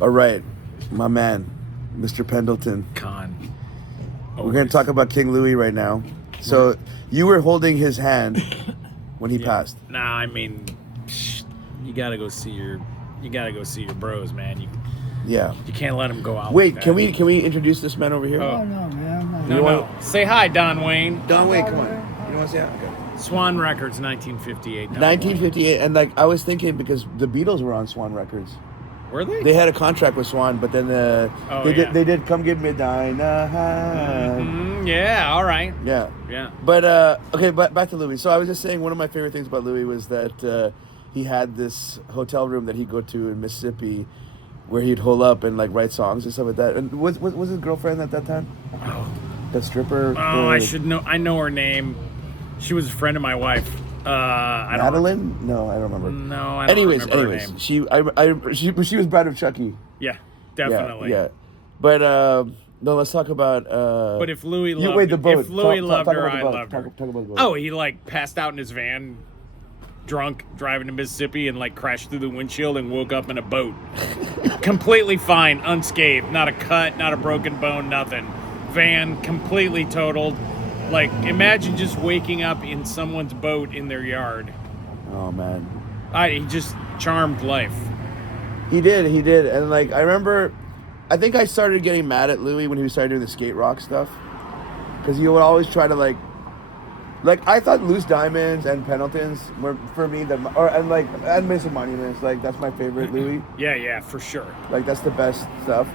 All right, my man, Mr. Pendleton. Con. We're going to talk about King Louis right now. So you were holding his hand when he passed. Nah, I mean, you gotta go see your bros, man. Yeah. You can't let them go out. Wait, like can that. we introduce this man over here? Oh. No, man. No. Say hi, Don Wayne. Don, wait, come on. You want to say that? Okay. Swan Records, 1958. Don 1958, and like I was thinking because the Beatles were on Swan Records. Wayne. Were they? They had a contract with Swan, but then they did Come Give Me a Dynamite. Yeah, all right. Yeah. Yeah. But okay, but back to Louis. So I was just saying one of my favorite things about Louis was that he had this hotel room that he'd go to in Mississippi, where he'd hole up and like write songs and stuff like that. And was his girlfriend at that time? Oh, That stripper. I should know. I know her name. She was a friend of my wife. I don't. Madeline? No, I don't remember. No, I don't remember her name. she was Bride of Chucky. Yeah, definitely. Yeah. But no, let's talk about. But if Louis loved, wait, the boat. if Louis loved talk her, about the I boat. loved her. Talk about the boat. Oh, he like passed out in his van, drunk, driving to Mississippi, and like crashed through the windshield and woke up in a boat, completely fine, unscathed, not a cut, not a broken bone, nothing. Van completely totaled. Like, imagine just waking up in someone's boat in their yard. Oh man. He just charmed life. He did, and like I remember, I think I started getting mad at Louis when he started doing the skate rock stuff, because he would always try to like I thought Loose Diamonds and Pendletons were for me and Missing Monuments, like that's my favorite Louis. Yeah, for sure. Like that's the best stuff,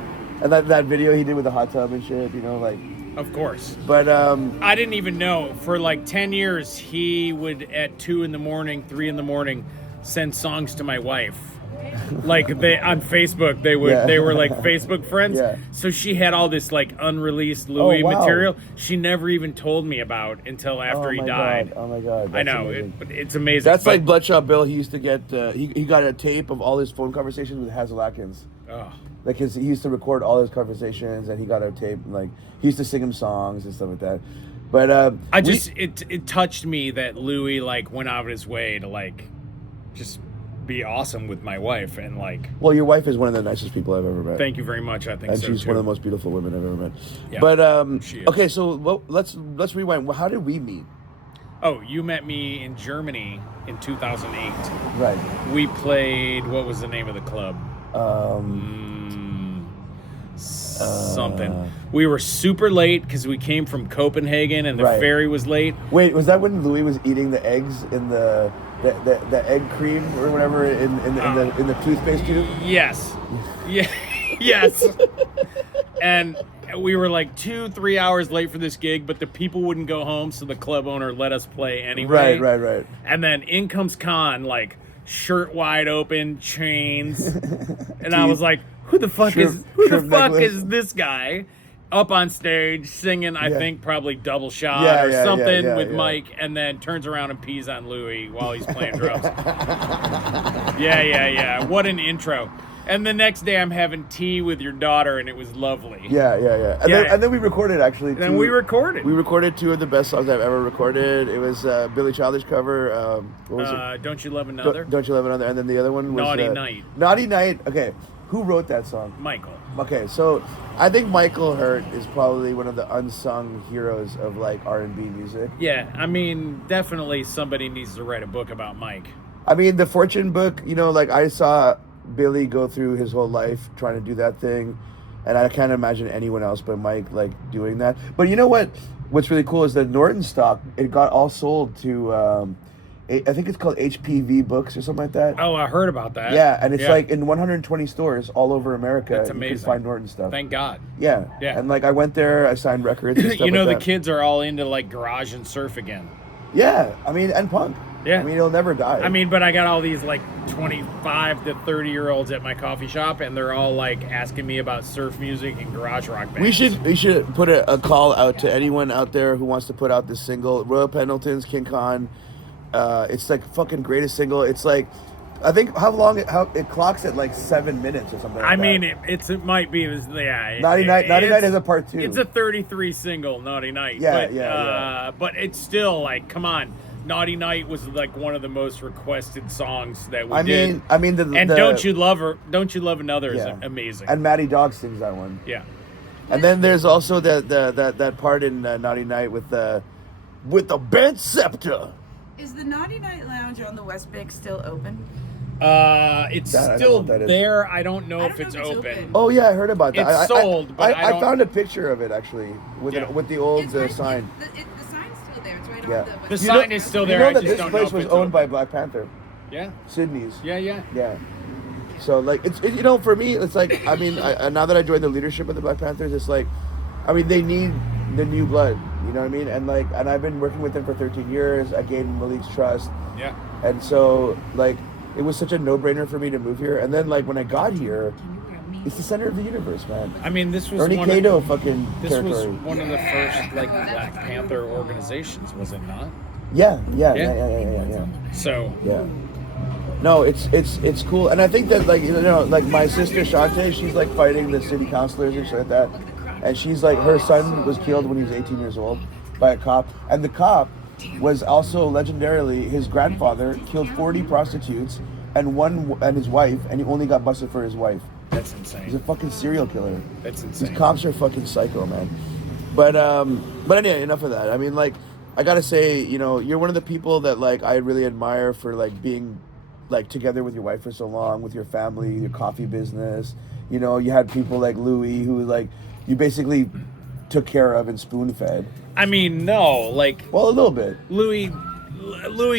and that video he did with the hot tub and shit, like. Of course. But I didn't even know. For like 10 years, he would at 2 a.m, 3 a.m, send songs to my wife. Like on Facebook, they were like Facebook friends. Yeah. So she had all this like unreleased Louis wow. material she never even told me about until after he died. Oh my god! I know it's amazing. That's like Bloodshot Bill. He used to get he got a tape of all his phone conversations with Hazel Atkins. Oh. Like he used to record all his conversations, and he got a tape. Like he used to sing him songs and stuff like that. But it touched me that Louis like went out of his way to like just be awesome with my wife and like. Well, your wife is one of the nicest people I've ever met. Thank you very much. I think and so she's too. one of the most beautiful women I've ever met. Yeah, but she is. okay, so let's rewind. How did we meet? Oh, you met me in Germany in 2008. Right. We played. What was the name of the club? Something. We were super late because we came from Copenhagen and the ferry was late. Wait, was that when Louis was eating the eggs in the egg cream or whatever in the toothpaste tube? Yes. Yeah. Yes. And we were like 2-3 hours late for this gig, but the people wouldn't go home, so the club owner let us play anyway. Right. And then in comes Khan, like shirt wide open, chains, and I was like, "Who the fuck is this guy?" Up on stage singing, I think probably Double Shot or something with Mike, and then turns around and pees on Louis while he's playing drums. Yeah. What an intro. And the next day I'm having tea with your daughter, and it was lovely. Yeah. And then we recorded actually. Then we recorded. We recorded 2 of the best songs I've ever recorded. It was Billy Childish cover. What was it? Don't You Love Another? Don't You Love Another? And then the other one was Naughty Night. Naughty Night. Okay, who wrote that song? Michael. Okay, so I think Michael Hurt is probably one of the unsung heroes of like R&B music. Yeah, I mean, definitely somebody needs to write a book about Mike. I mean, the Fortune book, like I saw Billy go through his whole life trying to do that thing, and I can't imagine anyone else but Mike like doing that. But you know what? What's really cool is that Norton stock, it got all sold to I think it's called HPV Books or something like that. Oh, I heard about that. Yeah, and it's like in 120 stores all over America. That's amazing. You can find Norton stuff. Thank God. Yeah. And like I went there, I signed records and stuff the like that. kids are all into like garage and surf again. Yeah, I mean, and punk. Yeah. I mean, it'll never die. I mean, but I got all these like 25 to 30-year-olds at my coffee shop, and they're all like asking me about surf music and garage rock bands. We should put a call out to anyone out there who wants to put out this single. Royal Pendleton's King Khan. It's like fucking greatest single. It's like, I think how it clocks at like 7 minutes or something. Like I mean, it might be. Naughty Night has a part 2. It's a 33 single, Naughty Night. Yeah. But it's still like, come on. Naughty Night was like one of the most requested songs that we I did. mean, And the, Don't You Love Her? Don't You Love Another Yeah. is amazing. And Matty Dog sings that one. yeah. And then there's also that part in Naughty Night with the bent scepter. Is the Naughty Night Lounge on the West Bank still open? It's That- I don't know still what that is. there. I don't know I if don't it's know if it's open. open. Oh yeah, I heard about that. It's sold, but I I don't- found a picture of it actually with Yeah. with the old It's right- sign. The sign's still there. It's right Yeah. on the West The Bank. sign is still there. You know I that just this don't know place if was it's owned open. by Black Panther, Yeah. Sydney's. Yeah. Yeah. So like you know, for me it's like, I mean, now that I joined the leadership of the Black Panthers, it's like, I mean, they need the new blood, you know what I mean? And like, and I've been working with them for 13 years. I gained Malik's trust, Yeah. and so like it was such a no-brainer for me to move here. And then like when I got here, it's the center of the universe, man. I mean, this was Ernie one Cato of, fucking this territory. was one of the first like Black Panther organizations, was it not? Yeah. Yeah. So Yeah. No, it's cool, and I think that like, you know, like my sister Shante, she's like fighting the city councilors and shit like that, and she's like, her son was killed when he was 18 years old by a cop, and the cop was also legendarily, his grandfather killed 40 prostitutes and his wife, and he only got busted for his wife. that's He's a insane. fucking serial killer. That's These insane. cops are fucking psycho, man. But anyway, enough of that. I mean, like, I gotta say, you know, you're one of the people that like I really admire for like being like together with your wife for so long, with your family, your coffee business. You know, you had people like Louis who like you basically took care of and spoon fed. I mean, no, like Well, a little bit. Louis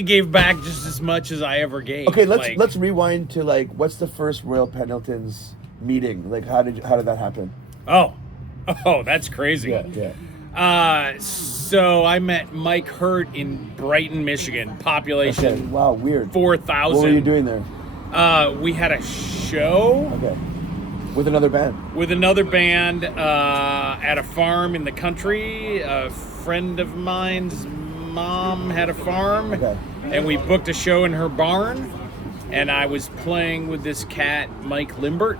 gave back just as much as I ever gave. Okay, Like, let's rewind to like, what's the first Royal Pendletons meeting? Like, how did that happen? Oh, that's crazy. Yeah. So I met Mike Hurt in Brighton, Michigan. Okay. Population Wow, weird. 4,000. What were you doing there? We had a show Okay. With another band. with another band at a farm in the country. A friend of mine's mom had a farm, Okay. and we booked a show in her barn. And I was playing with this cat, Mike Limbert.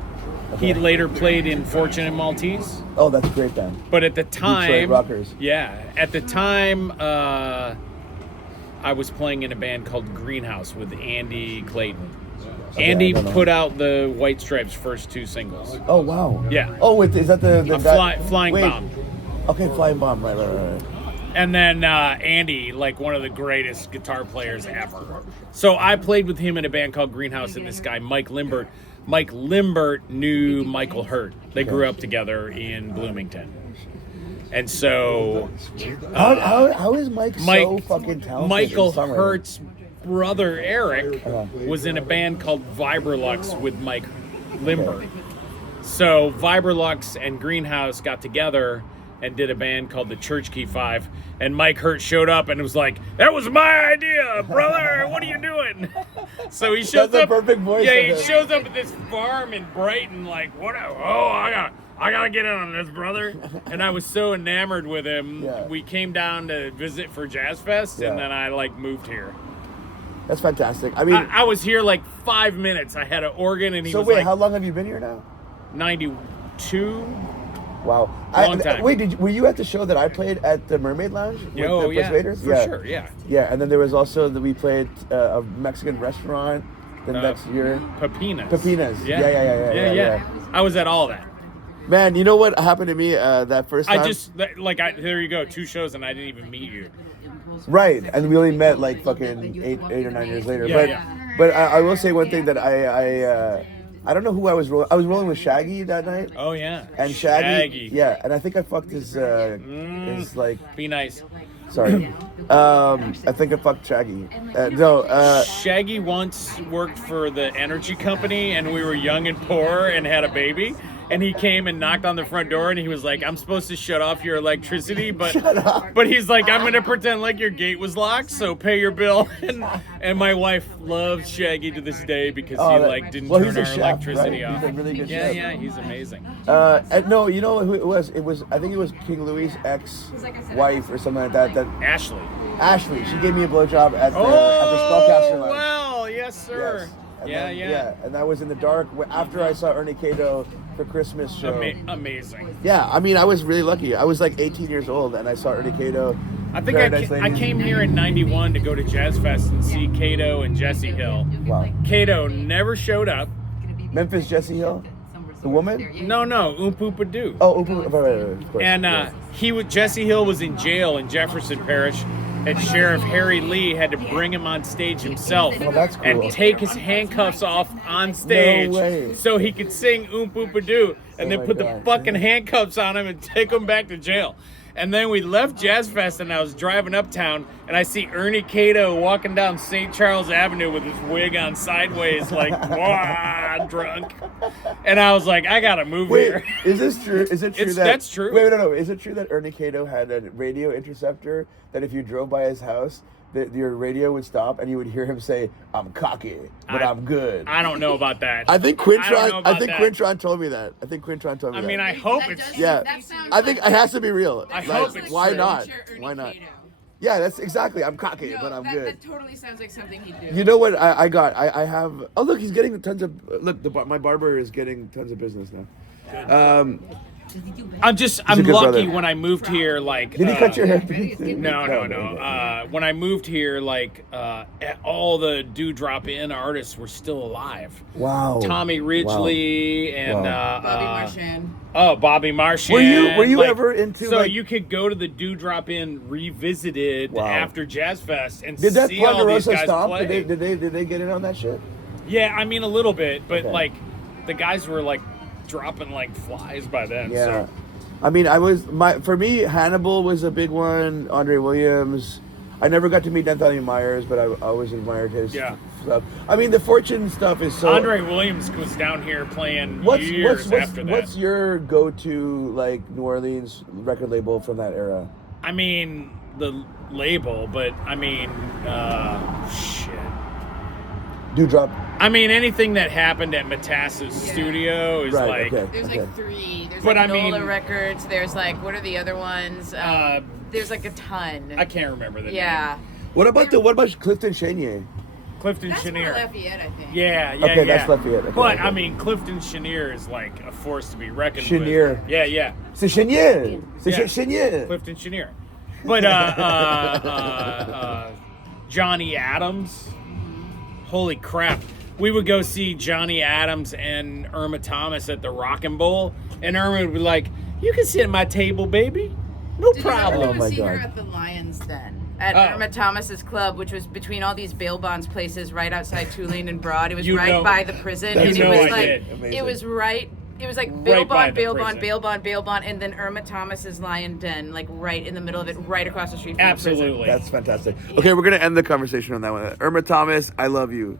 He Okay. later played in Fortune and Maltese. Oh, that's a great band. But at the time, Rockers. yeah, at the time, I was playing in a band called Greenhouse with Andy Clayton. Okay, Andy I don't know. put out the White Stripes' first two singles. Oh wow. Yeah. Oh wait, is that the Flying wait. Bomb. Okay, Flying Bomb. Right. And then Andy, like one of the greatest guitar players ever. So I played with him in a band called Greenhouse, and this guy, Mike Limbert. Mike Limbert knew Michael Hurt. They grew up together in Bloomington. And so How is Mike so Mike, fucking talented? Michael in songwriting? Hurt's brother Eric Uh-huh. was in a band called Vibralux with Mike Limbert. So Vibralux and Greenhouse got together and did a band called the Church Key Five. And Mike Hurt showed up and was like, "That was my idea, brother. What are you doing?" So he shows That's a up. perfect voice Yeah, of he it. shows up at this farm in Brighton, like, "What? I gotta get in on this, brother." And I was so enamored with him. Yeah. We came down to visit for Jazz Fest, and Yeah. then I like moved here. That's fantastic. I mean, I was here like 5 minutes. I had an organ, and he so was wait, like how long have you been here now? 92. Wow. Long time. Wait, were you at the show that I played at the Mermaid Lounge with Oh, the yeah, Persuaders? for sure, yeah. Yeah, and then there was also we played a Mexican restaurant the next year. Pepinas. Pepinas. Yeah. I was at all that. Man, you know what happened to me that first time? There you go, 2 shows, and I didn't even meet you. Right, and we only met like fucking eight or 9 years later. Yeah, but I will say one thing that I don't know who I was rolling. I was rolling with Shaggy that night, Oh yeah. and Shaggy, yeah, and I think I fucked his like, Be nice. sorry, I think I fucked Shaggy. No, Shaggy once worked for the energy company, and we were young and poor and had a baby. And he came and knocked on the front door, and he was like, "I'm supposed to shut off your electricity, but he's like, I'm gonna pretend like your gate was locked, so pay your bill." And my wife loves Shaggy to this day because he like didn't well, turn he's a our chef, electricity right? off. He's a really good yeah, chef. yeah, he's amazing. and no, you know who it was? It was, I think it was King Louis' ex-wife or something like that. That Ashley. Ashley, she gave me a blowjob at the Spellcaster Lounge. Well, yes, sir. Yes. And Yeah, then- yeah. and that was in the dark after I saw Ernie Cato for Christmas show. Amazing. Yeah, I mean, I was really lucky. I was like 18 years old, and I saw Ernie Cato, I think Paradise I Ladies? came here in '91 to go to Jazz Fest and see Kato and Jesse Hill. Wow. Kato never showed up. Memphis Jessie Hill? The woman? No, Oompa Oompa Doo. Oh, of course. And yes. Jesse Hill was in jail in Jefferson Parish, and Sheriff Harry Lee had to bring him on stage himself Oh, that's cool. and take his handcuffs off on stage way. so he could sing Oompa Oompa Doo, and Oh then my put the God. fucking handcuffs on him and take him back to jail. And then we left Jazz Fest, and I was driving uptown, and I see Ernie Cato walking down St. Charles Avenue with his wig on sideways, like, wah, drunk. And I was like, I gotta move Wait, here. is this true? Is it true that That's true. Wait, no. Is it true that Ernie Cato had a radio interceptor that if you drove by his house, your radio would stop and you would hear him say, "I'm cocky, but I'm good." I don't know about that. I think I don't know Quintron. about I think that. Quintron told me that. I I mean, that. I hope That it's. does- Yeah, that sounds I think like- it has to be real. I Like, hope it's why true. not? Future Ernie Why not? Cato. Yeah, that's exactly. I'm cocky, No, but I'm that, good. That totally sounds like something he'd do. You know what I got? I have. Oh, look, he's getting tons of. Look, my barber is getting tons of business now. I'm a lucky good brother. when I moved here. Like, Did he cut your hair? No. When I moved here, like, all the Dewdrop In artists were still alive. Wow. Tommy Ridgely and Wow. Bobby Marchand. Bobby Marchand. Were you ever into, So like- you could go to the Dewdrop In Revisited Wow. after Jazz Fest and Did that see all these Ponderosa guys stop? play. Did they get in on that shit? Yeah, I mean a little bit, but Okay. like the guys were like dropping like flies by then. Yeah. So. I mean, for me, Hannibal was a big one. Andre Williams. I never got to meet Anthony Myers, but I always admired his stuff. I mean, the Fortune stuff is so. Andre Williams was down here playing years after that. What's your go-to like New Orleans record label from that era? I mean the label, but I mean shit. Dewdrop. I mean anything that happened at Matassa's studio is Right. like Okay. There's okay. like 3. There's But like I mean- Nola Records. There's like, what are the other ones? There's like a ton. I can't remember the Yeah. What about Clifton Chenier? name. Clifton That's Chenier. Fort Lafayette, I think. Yeah. Okay, that's Lafayette. Okay, but okay. I mean Clifton Chenier is like a force to be reckoned Chenier. with. Yeah. C'est Chenier. C'est Yeah. Chenier. Clifton Chenier. But Johnny Adams. Holy crap. We would go see Johnny Adams and Irma Thomas at the Rockin' Bowl, and Irma would be like, "You can sit at my table, baby. No Did you ever problem." go Oh and my see her God. at the Lions Den? At Oh. Irma Thomas's club, which was between all these bail bonds places right outside Tulane and Broad. It was You right know- by the prison. That's And You it know was I like did. Amazing. it was right. It was like bail Right by bond, the bail bond, prison. bail bond, bail bond, and then Irma Thomas's Lion Den, like right in the middle of it, right across the street from the prison. Absolutely. That's fantastic. Okay, we're gonna end the conversation on that one. Irma Thomas, I love you.